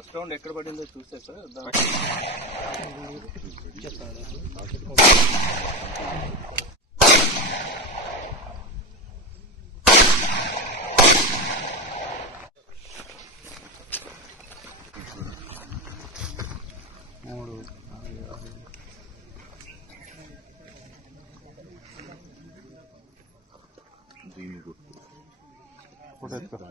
First round ఎక్కడ పడిందో చూసే sir photo ఎత్తుకోరా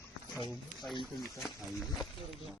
Aí, aí, aí.